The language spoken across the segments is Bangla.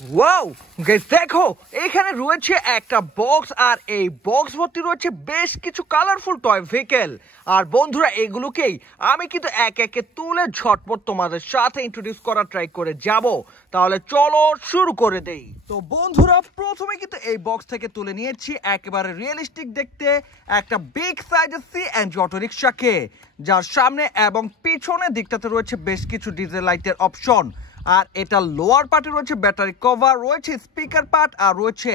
ওয়াও গাইস, দেখো এখানে রয়েছে একটা বক্স, আর এই বক্স ভর্তি রয়েছে বেশ কিছু কালারফুল টয় ভেহিকেল। আর বন্ধুরা, এগুলোকেই আমি কিন্তু এক একে তুলে ঝটপট তোমাদের সাথে ইন্ট্রোডিউস করার ট্রাই করে যাব। তাহলে চলো শুরু করে দেই। তো বন্ধুরা, প্রথমে কিন্তু এই বক্স থেকে তুলে নিয়েছি একেবারে রিয়েলিস্টিক দেখতে একটা বিগ সাইজের সিএনজি অটো রিক্সাকে, যার সামনে এবং পিছনের দিকটাতে রয়েছে বেশ কিছু ডিজেল লাইটের অপশন। আর এটা লোয়ার পার্টে রয়েছে ব্যাটারি কভার, রয়েছে স্পিকার পার্ট, আর রয়েছে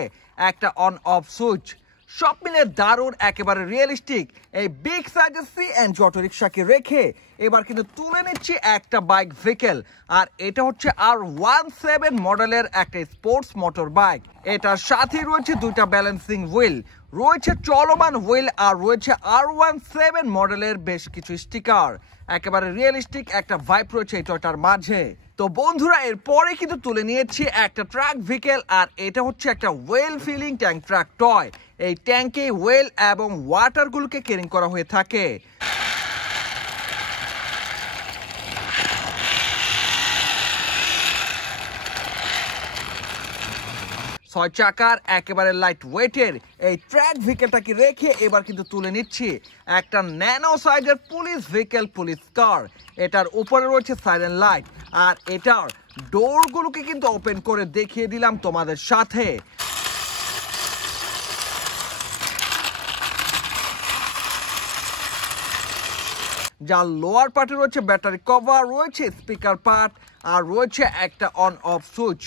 একটা অন অফ সুইচ। সব মিলে দারুণ, একেবারে রিয়েলিস্টিক এই বিগ সাইজের সিএনজি অটো রিক্সাকে রেখে এবার কিন্তু তুলে নিচ্ছি একটা বাইক ভেহিকেল। আর এটা হচ্ছে R17 মডেলের একটা স্পোর্টস মোটর বাইক। এটার সাথে রয়েছে দুইটা ব্যালেন্সিং হুইল, রয়েছে চলমান হুইল, আর রয়েছে R17 মডেলের বেশ কিছু স্টিকার। একেবারে রিয়েলিস্টিক একটা ভাইব রয়েছে এই টয়টার মাঝে। তো বন্ধুরা, এরপরে কিন্তু তুলে নিয়েছি একটা ট্রাক ভেহিকেল, আর এটা হচ্ছে একটা oil filling tank truck toy. এই ট্যাঙ্কে ওয়েল এবং ওয়াটারগুলোকে ক্যারিং করা হয়ে থাকে। ছয় চাকার একেবারে লাইট ওয়েটের এই ট্র্যাক ভেহিকেলটাকে রেখে এবার কিন্তু তুলে নিচ্ছি একটা ন্যানো সাইজের পুলিশ ভেহিকেল, পুলিশ কার। এটার উপরে রয়েছে সাইরেন লাইট, আর এটার ডোরগুলোকে কিন্তু ওপেন করে দেখিয়ে দিলাম তোমাদের সাথে। যার লোয়ার পার্টে রয়েছে ব্যাটারি কভার, রয়েছে স্পিকার পার্ট, আর রয়েছে একটা অন অফ সুইচ।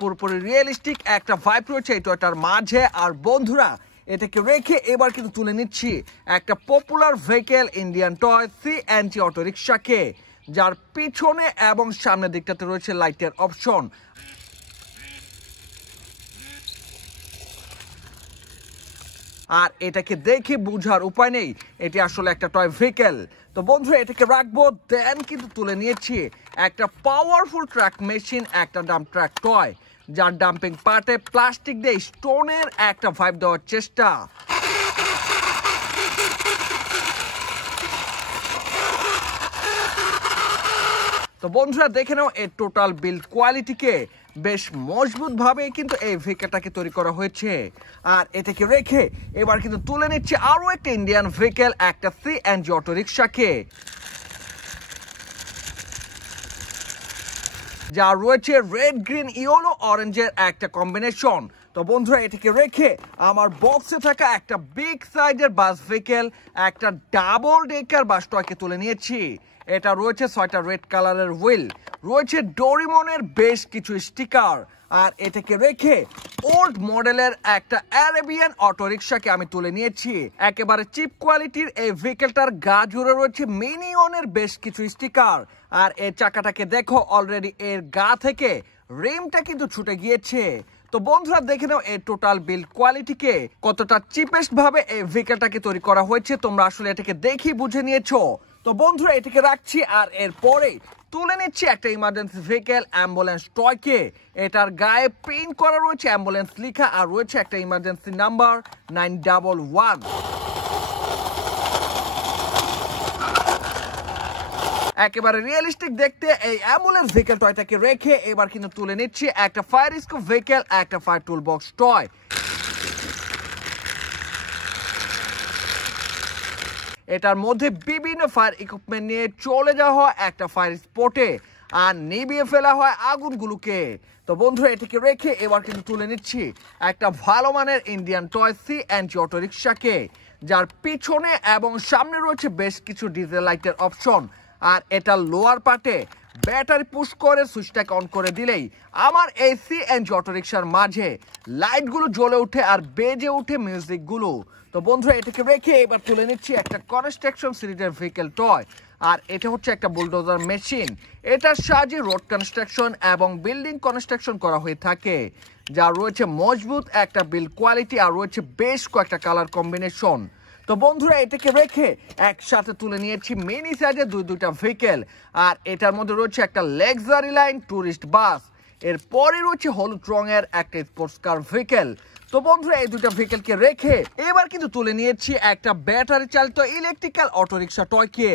পুরোপুরি রিয়েলিস্টিক একটা ভাইব রয়েছে এই টয়টার মাঝে। আর বন্ধুরা, এটাকে রেখে এবার কিন্তু তুলে নিচ্ছি একটা popular vehicle Indian toy CNG auto রিক্সাকে, যার পিছনে এবং সামনের দিকটাতে রয়েছে লাইটের অপশন। আর এটাকে দেখে বুঝার উপায় নেই এটি আসলে একটা টয় ভেহিকেল। তো বন্ধুরা, এটাকে রাখবো। দেন কিন্তু তুলে নিয়েছি একটা পাওয়ারফুল ট্রাক মেশিন, একটা ডাম্প ট্রাক টয়, যার ডাম্পিং পার্টে প্লাস্টিক দিয়ে স্টোনের একটা ভাইব দেওয়ার চেষ্টা। তো বন্ধুরা, দেখে নাও এর টোটাল বিল্ড কোয়ালিটিকে। বেশ মজবুত ভাবে কিন্তু এই ভেহিকেলটাকে তৈরি করা হয়েছে। আর এটাকে রেখে এবার কিন্তু তুলে নিচ্ছে আরো একটা ইন্ডিয়ান ভেহিকেল, একটা সিএনজি অটো রিক্সাকে, যা রয়েছে রেড, গ্রিন, ইয়েলো, অরেঞ্জের একটা কম্বিনেশন। তো বন্ধুরা, এটাকে রেখে আমার বক্সে থাকা একটা বিগ সাইজের বাস ভেহিকেল, একটা ডাবল ডেকার বাস টয়কে তুলে নিয়েছি। এটা রয়েছে 6টা রেড কালারের হুইল, রয়েছে ডোরিমনের বেশ কিছু স্টিকার। আর এটাকে রেখে ওল্ড মডেলের একটা অ্যারাবিয়ান অটো রিক্সাকে আমি তুলে নিয়েছি। একেবারে চিপ কোয়ালিটির এই ভেহিকেলটার গা জুড়ে রয়েছে মিনিয়নের বেশ কিছু স্টিকার। আর এর চাকাটাকে দেখো, অলরেডি এর গা থেকে রিমটা কিন্তু ছুটে গিয়েছে। তো বন্ধুরা, দেখে নাও এর টোটাল বিল্ড কোয়ালিটিকে, কতটা চিপেস্ট ভাবে এই ভেহিকেলটাকে তৈরি করা হয়েছে। তোমরা আসলে এটাকে দেখি বুঝে নিয়েছো। তো বন্ধুরা, এটাকে রাখছি। আর এরপরে তুলে নিচ্ছি একটা ইমার্জেন্সি ভেহিকেল, অ্যাম্বুলেন্স টয়কে। এটার গায়ে প্রিন্ট করা রয়েছে অ্যাম্বুলেন্স লেখা, আর রয়েছে একটা ইমার্জেন্সি নাম্বার 911। একেবারে রিয়েলিস্টিক দেখতে এই অ্যাম্বুলেন্স ভেহিকেল টয়টাকে রেখে এবার কিন্তু তুলে নিচ্ছি একটা ফায়ার রেস্কিউ ভেহিকেল, একটা ফায়ার টুল বক্স টয়। এটার মধ্যে বিভিন্ন ফায়ার ইকুইপমেন্ট নিয়ে চলে যাওয়া হয় একটা ফায়ার স্পটে, আর নিভিয়ে ফেলা হয় আগুনগুলোকে। তো বন্ধুরা, এটাকে রেখে এবার কিন্তু তুলে নিচ্ছি একটা ভালো মানের ইন্ডিয়ান টয় সিএনজি অটো রিক্সাকে, যার পিছনে এবং সামনে রয়েছে বেশ কিছু ডিজেল লাইটের অপশন। আর এটা লোয়ার পার্টে ব্যাটারি পুশ করে সুইচটাকে অন করে দিলেই আমার এই সিএনজি অটো রিক্সার মাঝে লাইটগুলো জ্বলে ওঠে আর বেজে ওঠে মিউজিকগুলো। তো বন্ধুরা, এটাকে রেখে এবার তুলে নিচ্ছি একটা কনস্ট্রাকশন সিরিজের ভেহিকেল টয়। আর এটা হচ্ছে একটা বুলডোজার মেশিন। এটার সাহায্যে রোড কনস্ট্রাকশন এবং বিল্ডিং কনস্ট্রাকশন করা হয়ে থাকে, যা রয়েছে মজবুত একটা বিল্ড কোয়ালিটি, আর রয়েছে বেশ কয়েকটা কালার কম্বিনেশন। তো বন্ধুরা, এটাকে রেখে একসাথে তুলে নিয়েছি মিনি সাইজের দুইটা ভেহিকেল। আর এটার মধ্যে রয়েছে একটা লাক্সারি লাইন টুরিস্ট বাস, এরপরে রয়েছে হলুদ রঙের একটা স্পোর্টস কার ভেহিকেল। তো বন্ধুরা, এই দুটো ভেহিকেলকে রেখে এবার কিন্তু তুলে নিয়েছি একটা ব্যাটারি চালিত ইলেকট্রিক্যাল অটো রিক্সা টয়কে।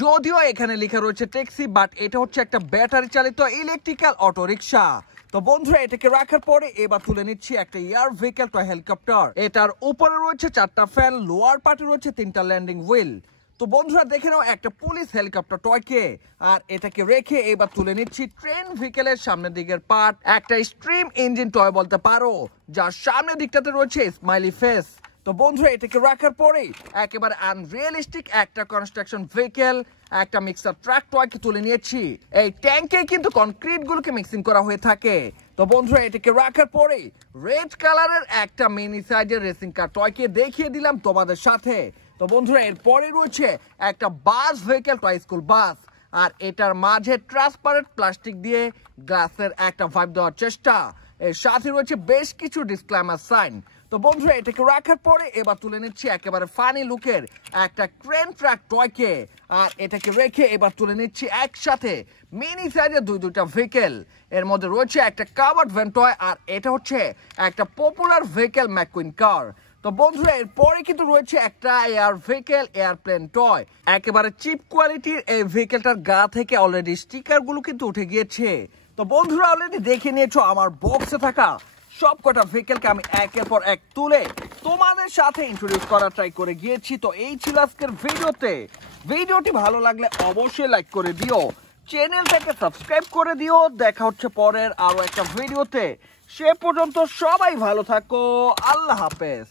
যদিও এখানে লেখা রয়েছে ট্যাক্সি, বাট এটা হচ্ছে একটা ব্যাটারি চালিত ইলেকট্রিক্যাল অটো রিক্সা। তো বন্ধুরা এটাকে রাখার পরে এবার তুলে নিচ্ছি একটা এয়ার ভেহিকল টয় হেলিকপ্টার। এটার উপরে রয়েছে 4টা ফ্যান, লোয়ার পার্টে রয়েছে 3টা ল্যান্ডিং হুইল। তো বন্ধুরা দেখে নাও একটা পুলিশ হেলিকপ্টার টয়কে। আর এটাকে রেখে এবার তুলে নিচ্ছি ট্রেন ভেহিকেলের সামনের দিকের পার্ট, একটা স্ট্রিম ইঞ্জিন টয় বলতে পারো, যার সামনের দিকটাতে রয়েছে স্মাইলি ফেস। তো বন্ধুরা এটাকে রাখার পরে একেবারে আনরিয়েলিস্টিক একটা কনস্ট্রাকশন ভেহিকেল, একটা মিক্সার ট্রাক টয়কে তুলে নিয়েছি। এই ট্যাঙ্কে কিন্তু কনক্রিট গুলোকে মিক্সিং করা হয়ে থাকে। তো বন্ধুরা এটাকে রাখার পরে রেড কালারের একটা মিনি সাইজের রেসিং কার টয়কে দেখিয়ে দিলাম তোমাদের সাথে। তো বন্ধুরা এরপরে রয়েছে একটা বাস ভেহিকেল টয় স্কুল বাস, আর এটার মাঝে ট্রান্সপারেন্ট প্লাস্টিক দিয়ে গ্লাসের একটা ভাইব দেওয়ার চেষ্টা। এর সাথে রয়েছে বেশ কিছু ডিসক্লেমার সাইন। তো বন্ধুরা এটাকে রাখার পরে এবার তুলে নিচ্ছি একেবারে ফানি লুকের একটা ক্রেন ট্রাক টয়কে। আর এটাকে রেখে এবার তুলে নিচ্ছি একসাথে মিনি সাইজের দুইটা ভেহিকেল। এর মধ্যে রয়েছে একটা কাভার্ড ভ্যান টয়, আর এটা হচ্ছে একটা পপুলার ভেহিকেল ম্যাকুইন কার। তো বন্ধুরা এরপরে কিন্তু রয়েছে একটা এয়ার ভেহিকেল এয়ারপ্লেন টয়। একেবারে চিপ কোয়ালিটির এই ভেহিকেলটার গা থেকে অলরেডি স্টিকার গুলো কিন্তু উঠে গিয়েছে। তো বন্ধুরা অলরেডি দেখে নিয়েছো আমার বক্সে থাকা সব কটা ভেহিকেলকে আমি একের পর এক তুলে তোমাদের সাথে ইন্ট্রোডিউস করার ট্রাই করে গিয়েছি। তো এই ছিল আজকের ভিডিওতে। ভিডিওটি ভালো লাগলে অবশ্যই লাইক করে দিও, চ্যানেলটাকে সাবস্ক্রাইব করে দিও। দেখা হচ্ছে পরের আরো একটা ভিডিওতে। সে পর্যন্ত সবাই ভালো থাকো, আল্লাহ হাফেজ।